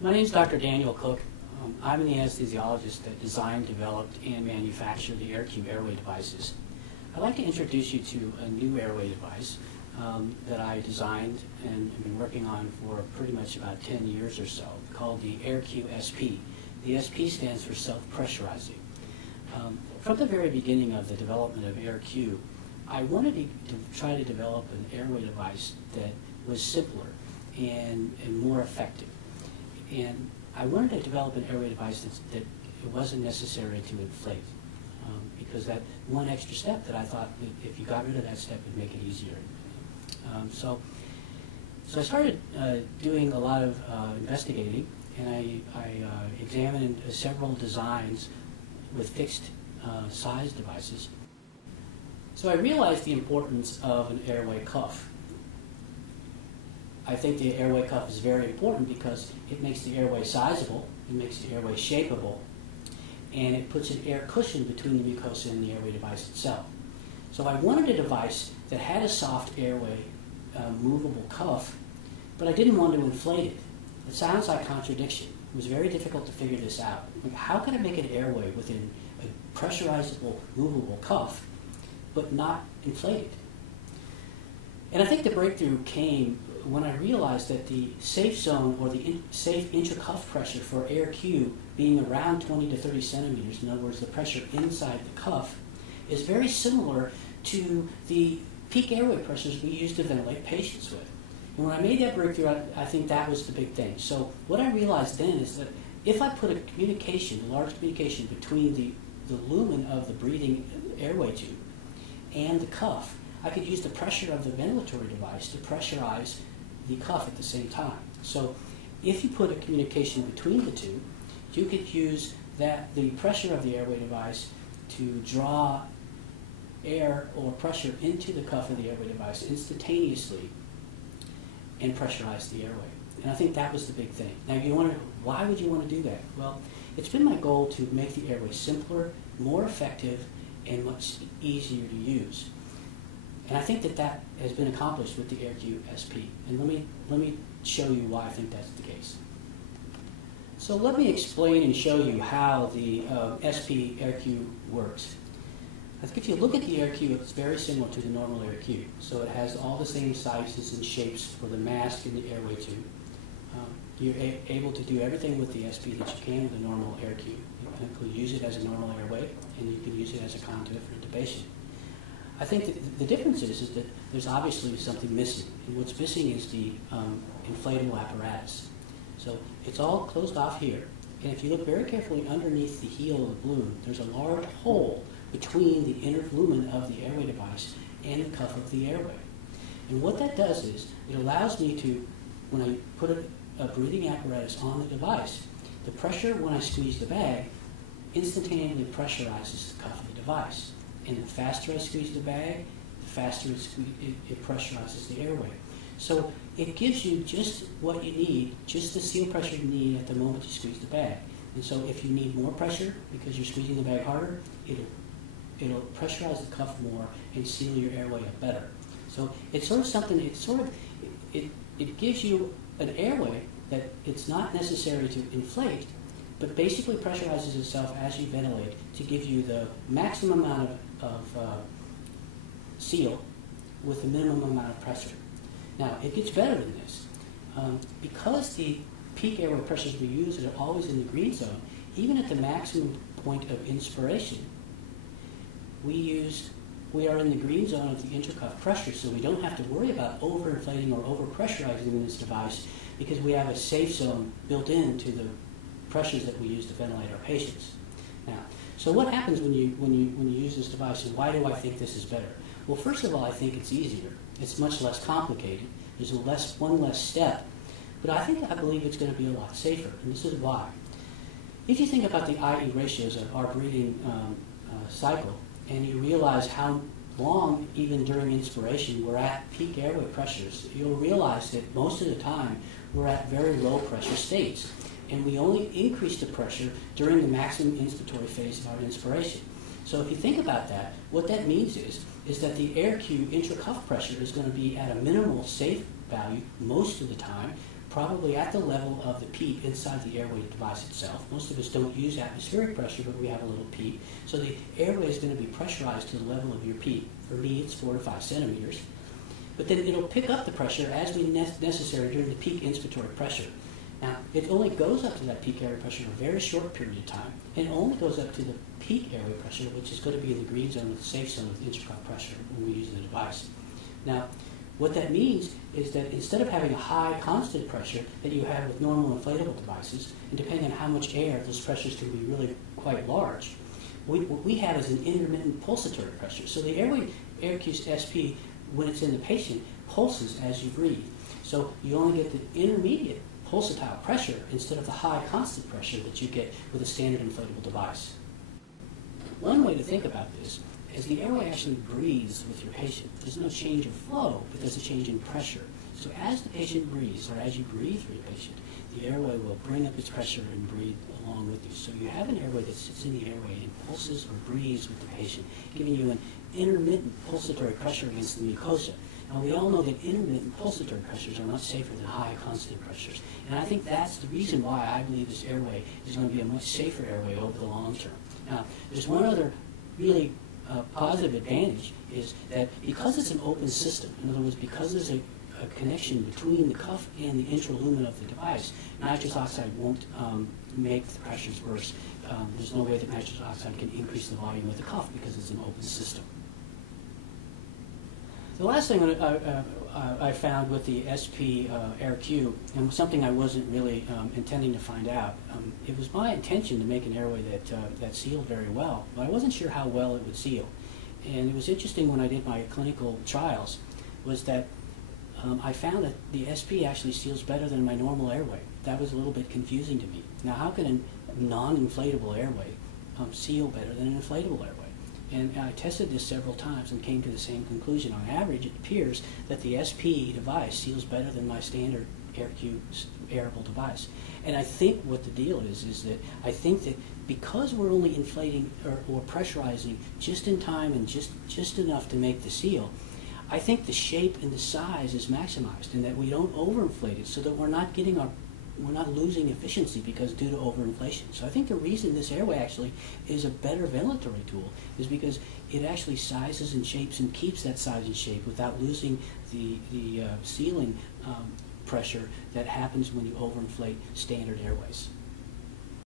My name is Dr. Daniel Cook. I'm the anesthesiologist that designed, developed, and manufactured the AirCube airway devices. I'd like to introduce you to a new airway device that I designed and have been working on for pretty much about 10 years or so, called the AirCube SP. The SP stands for self-pressurizing. From the very beginning of the development of AirCube, I wanted to try to develop an airway device that was simpler and more effective. And I wanted to develop an airway device that it wasn't necessary to inflate, because that one extra step that I thought, if you got rid of that step, it would make it easier. So I started doing a lot of investigating, and I examined several designs with fixed size devices. So I realized the importance of an airway cuff. I think the airway cuff is very important because it makes the airway sizable, it makes the airway shapeable, and it puts an air cushion between the mucosa and the airway device itself. So I wanted a device that had a soft airway movable cuff, but I didn't want to inflate it. It sounds like contradiction. It was very difficult to figure this out. How can I make an airway within a pressurizable, movable cuff, but not inflate it? And I think the breakthrough came when I realized that the safe zone, or the safe intracuff pressure for AirCube being around 20 to 30 centimeters, in other words, the pressure inside the cuff, is very similar to the peak airway pressures we use to ventilate patients with. And when I made that breakthrough, I think that was the big thing. So what I realized then is that if I put a large communication between the lumen of the breathing airway tube and the cuff, I could use the pressure of the ventilatory device to pressurize the cuff at the same time. So if you put a communication between the two, you could use the pressure of the airway device to draw air or pressure into the cuff of the airway device instantaneously and pressurize the airway. And I think that was the big thing. Now you wonder, why would you want to do that? Well, it's been my goal to make the airway simpler, more effective, and much easier to use. And I think that has been accomplished with the AirCube SP. And let me show you why I think that's the case. So let me explain and show you how the SP AirCube works. I think if you look at the AirCube, it's very similar to the normal AirCube. So it has all the same sizes and shapes for the mask and the airway tube. You're able to do everything with the SP that you can with a normal AirCube. You can use it as a normal airway, and you can use it as a conduit for intubation. I think that the difference is that there's obviously something missing. And what's missing is the inflatable apparatus. So it's all closed off here. And if you look very carefully underneath the heel of the balloon, there's a large hole between the inner lumen of the airway device and the cuff of the airway. And what that does is it allows me to, when I put a breathing apparatus on the device, the pressure when I squeeze the bag instantaneously pressurizes the cuff of the device. And the faster I squeeze the bag, the faster it pressurizes the airway. So it gives you just what you need, just the seal pressure you need at the moment you squeeze the bag. And so if you need more pressure because you're squeezing the bag harder, it'll pressurize the cuff more and seal your airway up better. So it's sort of something, it gives you an airway that it's not necessary to inflate, but basically pressurizes itself as you ventilate to give you the maximum amount of seal with the minimum amount of pressure. Now, it gets better than this. Because the peak airway pressures we use are always in the green zone, even at the maximum point of inspiration, we are in the green zone of the intracuff pressure, so we don't have to worry about overinflating or overpressurizing in this device because we have a safe zone built into the pressures that we use to ventilate our patients. Now, so what happens when you use this device, and why do I think this is better? Well, first of all, I think it's easier. It's much less complicated. There's one less step. But I believe it's going to be a lot safer, and this is why. If you think about the IE ratios of our breathing cycle, and you realize how long, even during inspiration, we're at peak airway pressures, you'll realize that most of the time we're at very low pressure states. And we only increase the pressure during the maximum inspiratory phase of our inspiration. So if you think about that, what that means is that the AirCube intracuff pressure is going to be at a minimal safe value most of the time, probably at the level of the PEEP inside the airway device itself. Most of us don't use atmospheric pressure, but we have a little PEEP. So the airway is going to be pressurized to the level of your PEEP. For me, it's 4 to 5 centimeters. But then it'll pick up the pressure as we necessary during the peak inspiratory pressure. Now, it only goes up to that peak airway pressure in a very short period of time, and it only goes up to the peak airway pressure, which is going to be in the green zone, the safe zone of intercom pressure when we use the device. Now, what that means is that instead of having a high constant pressure that you have with normal inflatable devices, and depending on how much air, those pressures can be really quite large, what we have is an intermittent pulsatory pressure. So the airway AirQ SP, when it's in the patient, pulses as you breathe. So you only get the intermediate pulsatile pressure instead of the high constant pressure that you get with a standard inflatable device. One way to think about this is the airway actually breathes with your patient. There's no change of flow, but there's a change in pressure. So as the patient breathes, or as you breathe through your patient, the airway will bring up its pressure and breathe along with you. So you have an airway that sits in the airway and pulses or breathes with the patient, giving you an intermittent pulsatory pressure against the mucosa. Now, we all know that intermittent pulsatory pressures are much safer than high constant pressures. And I think that's the reason why I believe this airway is going to be a much safer airway over the long term. Now, there's one other really positive advantage is that because it's an open system, in other words, because there's a connection between the cuff and the intralumen of the device, nitrous oxide won't make the pressures worse. There's no way that nitrous oxide can increase the volume of the cuff because it's an open system. The last thing I found with the SP AirQ, and something I wasn't really intending to find out, it was my intention to make an airway that sealed very well, but I wasn't sure how well it would seal. And it was interesting when I did my clinical trials, was that I found that the SP actually seals better than my normal airway. That was a little bit confusing to me. Now, how can a non-inflatable airway seal better than an inflatable airway? And I tested this several times and came to the same conclusion. On average, it appears that the SP device seals better than my standard AirQ airable device. And I think what the deal is that I think that because we're only inflating or pressurizing just in time and just enough to make the seal, I think the shape and the size is maximized, and that we don't overinflate it, so that we're not losing efficiency because due to overinflation. So I think the reason this airway actually is a better ventilatory tool is because it actually sizes and shapes and keeps that size and shape without losing the sealing pressure that happens when you overinflate standard airways.